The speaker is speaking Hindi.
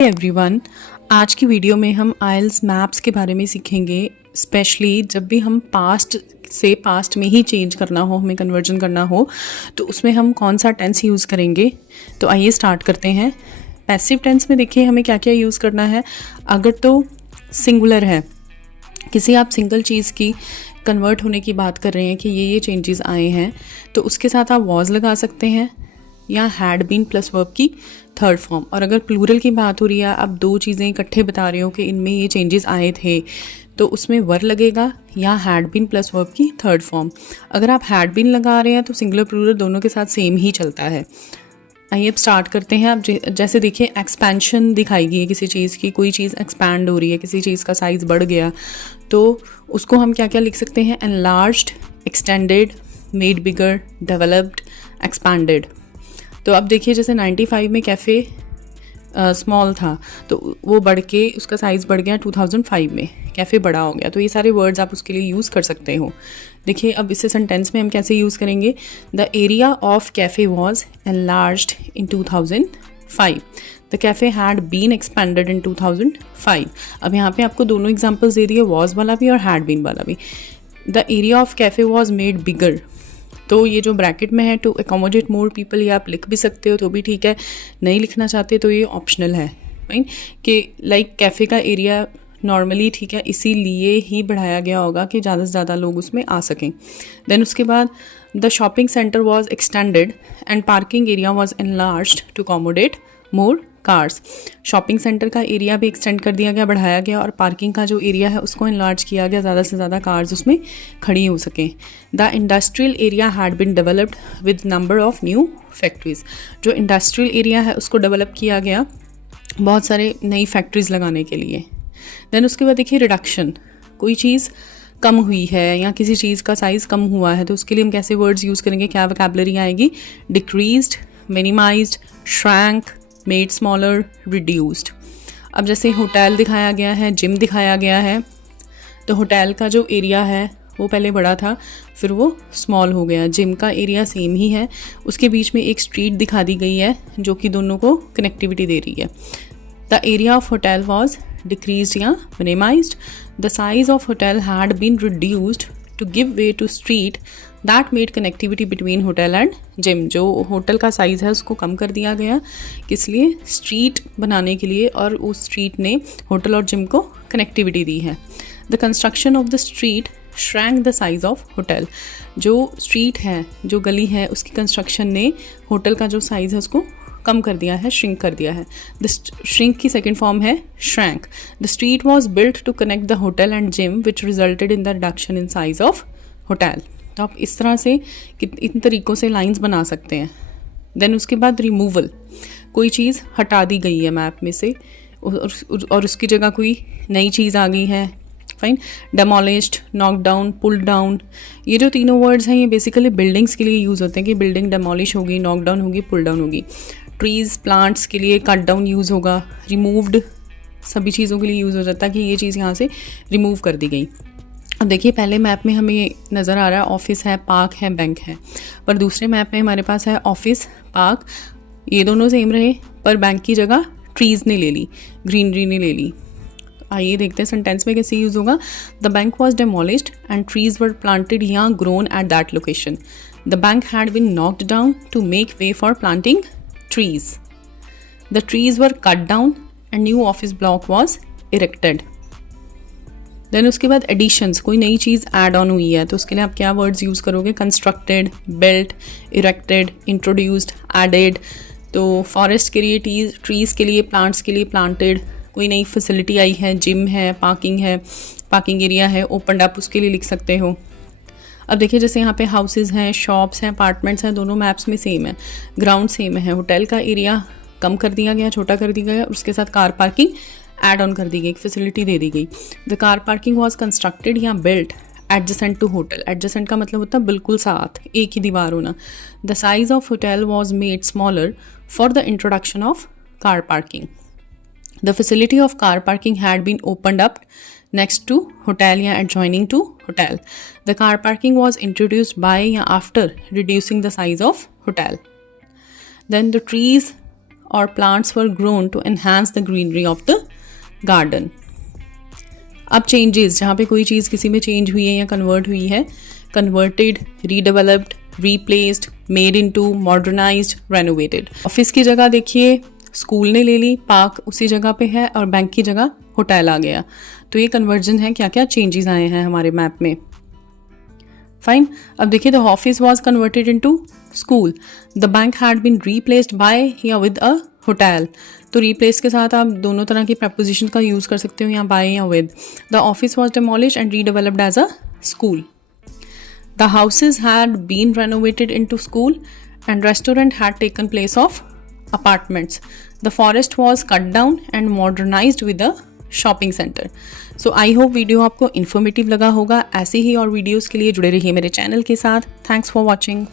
एवरीवन, आज की वीडियो में हम आइल्स मैप्स के बारे में सीखेंगे। स्पेशली जब भी हम पास्ट से पास्ट में ही चेंज करना हो, हमें कन्वर्जन करना हो, तो उसमें हम कौन सा टेंस यूज़ करेंगे। तो आइए स्टार्ट करते हैं। पैसिव टेंस में देखिए हमें क्या क्या यूज़ करना है। अगर तो सिंगुलर है, किसी आप सिंगल चीज़ की कन्वर्ट होने की बात कर रहे हैं कि ये चेंजेस आए हैं, तो उसके साथ आप वॉज लगा सकते हैं या हैड बीन प्लस वर्ब की थर्ड फॉर्म। और अगर प्लूरल की बात हो रही है, आप दो चीज़ें इकट्ठे बता रहे हो कि इनमें ये चेंजेस आए थे, तो उसमें वर लगेगा या हैड बीन प्लस वर्ब की थर्ड फॉर्म। अगर आप हैड बीन लगा रहे हैं तो सिंगुलर प्लूरल दोनों के साथ सेम ही चलता है। आइए अब स्टार्ट करते हैं। अब जैसे देखिए एक्सपेंशन दिखाई गई है किसी चीज़ की, कोई चीज़ एक्सपैंड हो रही है, किसी चीज़ का साइज़ बढ़ गया, तो उसको हम क्या क्या लिख सकते हैं। एनलार्ज्ड, एक्सटेंडेड, मेड बिगर, डेवलप्ड, एक्सपैंडेड। तो अब देखिए जैसे 95 में कैफ़े स्मॉल था, तो वो बढ़ के उसका साइज़ बढ़ गया 2005 में, कैफ़े बड़ा हो गया। तो ये सारे वर्ड्स आप उसके लिए यूज़ कर सकते हो। देखिए अब इसे सेंटेंस में हम कैसे यूज़ करेंगे। The area of cafe was enlarged in 2005। The cafe had been expanded in 2005। अब यहाँ पे आपको दोनों एग्जाम्पल्स दे दिए, वॉज वाला भी और हैड बीन वाला भी। The area of cafe was made bigger, तो ये जो ब्रैकेट में है टू एकोमोडेट मोर पीपल, ये आप लिख भी सकते हो तो भी ठीक है, नहीं लिखना चाहते तो ये ऑप्शनल है। राइट, कि लाइक कैफ़े का एरिया नॉर्मली ठीक है, इसीलिए ही बढ़ाया गया होगा कि ज़्यादा से ज़्यादा लोग उसमें आ सकें। देन उसके बाद the shopping centre was extended and parking area was enlarged to accommodate more cars. Shopping centre का एरिया भी एक्सटेंड कर दिया गया, बढ़ाया गया, और पार्किंग का जो एरिया है उसको इनलार्ज किया गया, ज़्यादा से ज़्यादा कार्स उसमें खड़ी हो सकें। The industrial area had been developed with number of new factories. जो इंडस्ट्रियल एरिया है उसको डेवलप किया गया बहुत सारे नई फैक्ट्रीज लगाने के लिए। देन उसके बाद देखिए रिडक्शन, कोई चीज़ कम हुई है या किसी चीज़ का साइज़ कम हुआ है, तो उसके लिए हम कैसे वर्ड्स यूज़ करेंगे, क्या वोकैबुलरी आएगी। Decreased, minimised, shrank, made smaller, reduced. अब जैसे होटल दिखाया गया है, जिम दिखाया गया है, तो होटल का जो एरिया है वो पहले बड़ा था, फिर वो स्मॉल हो गया। जिम का एरिया सेम ही है, उसके बीच में एक स्ट्रीट दिखा दी गई है जो कि दोनों को कनेक्टिविटी दे रही है। The area of hotel was decreased या minimised. The size of hotel had been reduced to give way to street that made connectivity between hotel and gym. जो होटल का साइज़ है उसको कम कर दिया गया, किस लिए, स्ट्रीट बनाने के लिए, और उस स्ट्रीट ने होटल और जिम को कनेक्टिविटी दी है। The construction of the street shrank the size of hotel. जो स्ट्रीट है, जो गली है, उसकी कंस्ट्रक्शन ने होटल का जो साइज़ है उसको कम कर दिया है, श्रिंक कर दिया है। द श्रिंक की सेकेंड फॉर्म है shrank. The street was built to connect the hotel and gym which resulted in the reduction in size of hotel. तो आप इस तरह से इन तरीक़ों से लाइंस बना सकते हैं। देन उसके बाद रिमूवल, कोई चीज़ हटा दी गई है मैप में से और उसकी जगह कोई नई चीज़ आ गई है। Fine. Demolished, knock down, pull down, ये जो तीनों वर्ड्स हैं ये बेसिकली बिल्डिंग्स के लिए यूज़ होते हैं कि बिल्डिंग डेमोलिश होगी, नॉक डाउन होगी, पुल डाउन होगी। ट्रीज़, प्लांट्स के लिए कट डाउन यूज़ होगा। रिमूव्ड सभी चीज़ों के लिए यूज़ हो जाता है कि ये चीज़ यहाँ से रिमूव कर दी गई। अब देखिए पहले मैप में हमें नज़र आ रहा है ऑफिस है, पार्क है, बैंक है, पर दूसरे मैप में हमारे पास है ऑफिस, पार्क, ये दोनों सेम रहे, पर बैंक की जगह ट्रीज़ ने ले ली, ग्रीनरी ने ले ली। आइए देखते हैं सेंटेंस में कैसे यूज़ होगा। The bank was demolished and trees were planted या grown at that location. The bank had been knocked down to make way for planting trees. The trees were cut down and new office block was erected. Then उसके बाद एडिशंस, कोई नई चीज़ ऐड ऑन हुई है, तो उसके लिए आप क्या वर्ड्स यूज़ करोगे। Constructed, built, erected, introduced, added. तो फॉरेस्ट के लिए ट्रीज़ के लिए, प्लांट्स के लिए प्लांटेड। कोई नई फैसिलिटी आई है, जिम है, पार्किंग एरिया है, ओपनड अप, उसके लिए लिख सकते हो। अब देखिए जैसे यहाँ पे हाउसेज हैं, शॉप्स हैं, अपार्टमेंट्स हैं, दोनों मैप्स में सेम है, ग्राउंड सेम है। होटल का एरिया कम कर दिया गया, छोटा कर दिया गया, उसके साथ कार पार्किंग ऐड ऑन कर दी गई, एक फैसिलिटी दे दी गई। The car parking was constructed या built adjacent to hotel. Adjacent का मतलब होता है बिल्कुल साथ, एक ही दीवार होना। The size of hotel was made smaller for the introduction of car parking. The facility of car parking had been opened up next to hotel या adjoining to hotel. The car parking was introduced by या after reducing the size of hotel. Then the trees or plants were grown to enhance the greenery of the garden. अब चेंजेस, जहाँ पे कोई चीज़ किसी में चेंज हुई है या कन्वर्ट हुई है, converted, redeveloped, replaced, made into, modernised, renovated. Office की जगह देखिए स्कूल ने ले ली, पार्क उसी जगह पे है और बैंक की जगह होटल आ गया. तो ये कन्वर्जन है, क्या क्या चेंजेस आए हैं हमारे मैप में. फाइन. अब देखिए the office was converted into school, the bank had been replaced by या विद अ होटल. तो रिप्लेस के साथ आप दोनों तरह की प्रपोजिशन का यूज़ कर सकते हो, या बाय या with. The office was demolish and redeveloped as a school. The houses had been renovated into school and restaurant had taken place of apartments. The forest was cut down and modernised with a shopping centre. So I hope video आपको इन्फॉर्मेटिव लगा होगा. ऐसे ही और वीडियोज़ के लिए जुड़े रहिए मेरे चैनल के साथ. Thanks for watching.